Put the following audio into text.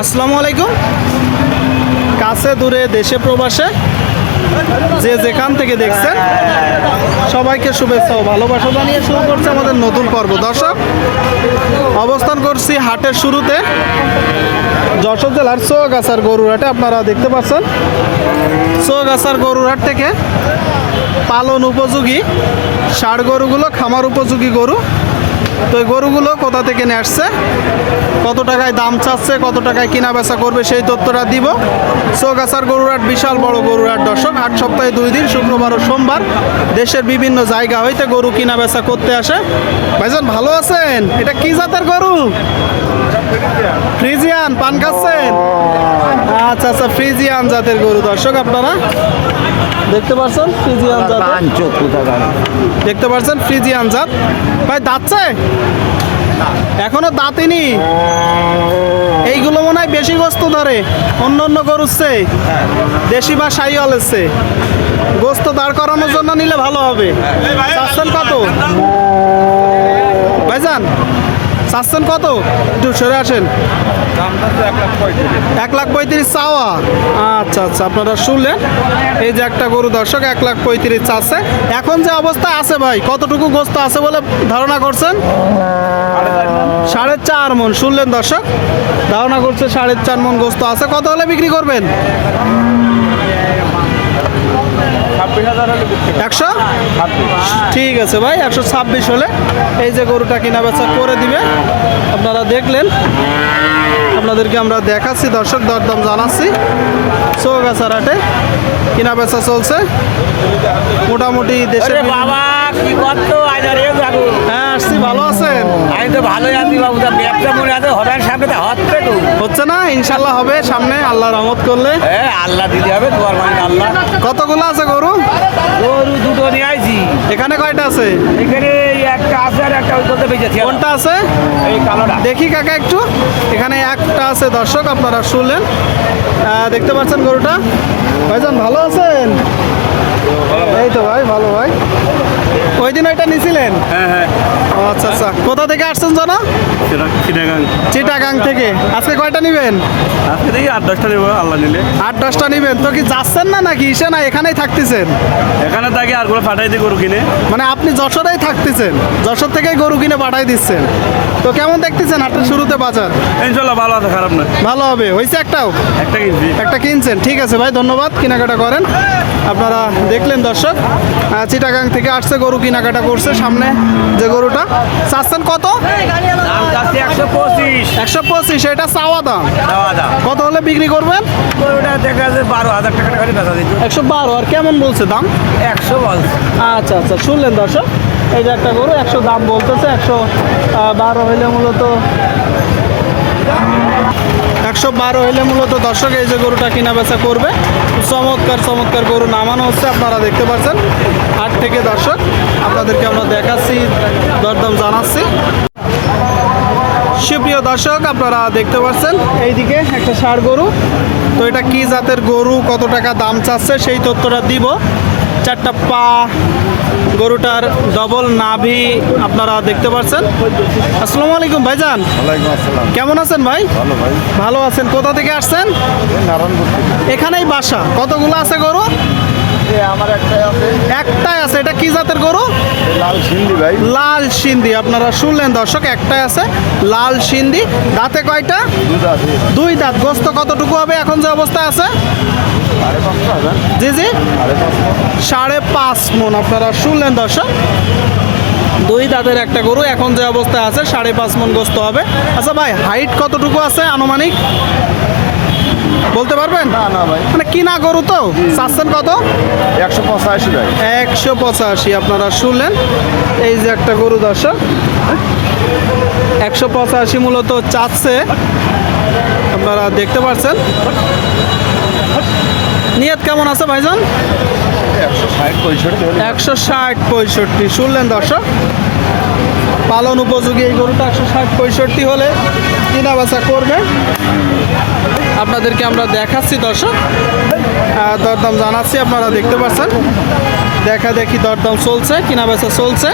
আসসালামু আলাইকুম। কাছে দূরে দেশে প্রবাসে যে যেখান থেকে দেখছেন, সবাইকে শুভেচ্ছা ও ভালোবাসা জানিয়ে শুরু করছে আমাদের নতুন পর্ব। দর্শক, অবস্থান করছি হাটের শুরুতে। যশোর জেলার সোগাছার গরুরহাটে আপনারা দেখতে পাচ্ছেন। সোগাছার গরুরহাট থেকে পালন উপযোগী ষাড় গরুগুলো, খামার উপযোগী গরু। তো এই গরুগুলো কোথা থেকে নিয়ে আসছে? কত টাকায় দাম চাচ্ছে কত টাকায় কিনা বেচা করবে সেই তথ্যটা দিব। চৌগাছার গরুরাট বিশাল বড় গরুরাট দর্শক আট সপ্তাহে দুই দিন শুক্রবার ও সোমবার দেশের বিভিন্ন জায়গা হইতে গরু কিনা বেচা করতে আসে। ভাইজান ভালো আছেন? এটা কি জাতের গরু? ফ্রিজিয়ান পান খাচ্ছেন? আচ্ছা আচ্ছা ফ্রিজিয়ান জাতের গরু দর্শক আপনারা। দেখতে পাচ্ছেন ফ্রিজিয়ান জাতের? দেখতে পাচ্ছেন ফ্রিজিয়ান জাত? ভাই দাঁতছে? এখনও দাঁতিনি এইগুলো মনে হয় বেশি গোস্ত ধরে। অন্য অন্য গরুচ্ছে দেশি বা সাইওয়াল এসছে। গোস্ত দাঁড় করানোর জন্য নিলে ভালো হবে। কত? ভাইজান চাচ্ছেন কত? একটু সরে আসেন। এক লাখ পঁয়ত্রিশ চাওয়া। আচ্ছা আচ্ছা আপনারা শুনলেন? এই যে একটা গরু দর্শক এক লাখ পঁয়ত্রিশ চাচ্ছে। এখন যে অবস্থা আছে ভাই কতটুকু গোস্ত আছে বলে ধারণা করছেন? সাড়ে চার মন শুনলেন দর্শক? ধারণা করছে সাড়ে চার মন গোস্ত আছে। কত হলে বিক্রি করবেন? একশো? ঠিক আছে ভাই একশো ছাব্বিশ হলে এই যে গরুটা কিনা বেচা করে দিবে। আপনারা দেখলেন। আপনাদেরকে আমরা দেখাচ্ছি দর্শক দরদাম জানাচ্ছি। চৌগাছার হাটে কিনা বেচা চলছে। মোটামুটি দেশের বাবা কি করতো আজ আর এ যাব হ্যাঁ আসছি ভালো আছেন? আমি তো ভালোই আছি বাবু তা ব্যবসা মনে আছে হবার সামনে তো হচ্ছে তো। ইনশাল্লাহ হবে সামনে আল্লাহ রহমত করলে। হ্যাঁ আল্লাহ দিতে হবে তোমার মানে আল্লাহ। কতগুলো আছে গরু? গরু দুটো নিয়ে আইছি। এখানে কয়টা আছে? এখানে একটা আছে আর একটা ওইটাতে বেঁচেছি কোনটা আছে? এই কালোটা। দেখি কাকা একটু। এখানে একটা আছে দর্শক আপনারা শুনলেন। দেখতে পাচ্ছেন গরুটা? ভাইজান ভালো আছেন? এই তো ভাই ভালো ভাই। ওই দিন ওইটা নিছিলেন? হ্যাঁ হ্যাঁ। আচ্ছা আচ্ছা। কোথা থেকে আসছেন জানো? চিটাগাং। চিটাগাং থেকে। আজকে কয়টা নিবেন? আজকে দেখি আট দশটা নেব আল্লাহ নিলে। আট দশটা নিবেন। তো কি যাচ্ছেন না নাকি? ইসে না এখানেই থাকতেছেন? এখানে তাকে আরগুলো ফাটাই দিই গরু কিনে। মানে আপনি যশোরেই থাকতেছেন। যশোর থেকেই গরু কিনে পাঠাই দিচ্ছেন। তো কেমন দেখতেছেন হাটের শুরুতে বাজার? ইনশাল্লাহ ভালো আছে খারাপ না ভালো হবে। হয়েছে একটাও? একটা কিনছি। একটা কিনছেন। ঠিক আছে ভাই ধন্যবাদ। কেনাকাটা করেন। আপনারা দেখলেন দর্শক? চিটাগাং থেকে আসছে গরু কেনাকাটা করছে সামনে যে গরুটা। চাচ্ছেন কত? একশো পঁচিশ। এটা চাওয়া দাম। কত হলে বিক্রি করবেন? একশো বারো আর কেমন বলছে দাম? একশো আচ্ছা আচ্ছা শুনলেন দর্শক? এই যে একটা গরু একশো দাম বলতেছে একশো বারো হইলে মূলত একশো বারো হলে মূলত দর্শক এই যে গরুটা কিনা বেচা করবে। চমৎকার চমৎকার গরু নামানো হচ্ছে, আপনারা দেখতে পাচ্ছেন। আট থেকে দর্শক, আপনাদেরকে আমরা দেখাচ্ছি, দরদাম জানাচ্ছি। সুপ্রিয় দর্শক, আপনারা দেখতে পাচ্ছেন, এইদিকে একটা ষাড় গরু। তো এটা কি জাতের গরু, কত টাকা দাম চাচ্ছে, সেই তথ্যটা দিব। চারটা পা গরুটার ডবল নাভি আপনারা দেখতে পাচ্ছেন আসসালামু আলাইকুম ভাইজান। ওয়ালাইকুম আসসালাম। কেমন আছেন ভাই? ভালো ভাই। ভালো আছেন। কোথা থেকে আসছেন? নারায়ণপুর থেকে। এখানেই বাসা। কতগুলো আছে গরু? আমার একটাই আছে। একটাই আছে। এটা কি জাতের গরু? লাল সিন্ধি ভাই। লাল সিন্ধি। আপনারা শুনলেন দর্শক একটাই আছে। লাল সিন্ধি। দাঁতে কয়টা? দুই দাঁত। গোস্ত কতটুকু হবে? এখন যে অবস্থায় আছে? জি জি। সাড়ে পাঁচ মন আপনারা শুনলেন দর্শক? দুই দাঁতের একটা গরু এখন যে অবস্থায় আছে সাড়ে পাঁচ মন গোস্ত হবে। আচ্ছা ভাই হাইট কতটুকু আছে আনুমানিক? বলতে পারবেন? না না ভাই। মানে কিনা গরু তো? চাচ্ছেন কত? একশো পঁচাশি ভাই। একশো পঁচাশি আপনারা শুনলেন? এই যে একটা গরু দর্শক। একশো পঁচাশি মূলত চাচ্ছে। আপনারা দেখতে পাচ্ছেন নিয়ত কেমন আছে ভাইজান? একশো ষাট পঁয়ষট্টি, শুনলেন দর্শক? পালন উপযোগী এই গরুটা একশো ষাট পঁয়ষট্টি হলে কিনা বেচা করবে। আপনাদেরকে আমরা দেখাচ্ছি দর্শক। দরদাম জানাচ্ছি, আপনারা দেখতে পাচ্ছেন। দেখা দেখি দরদাম চলছে, কিনা বেচা চলছে।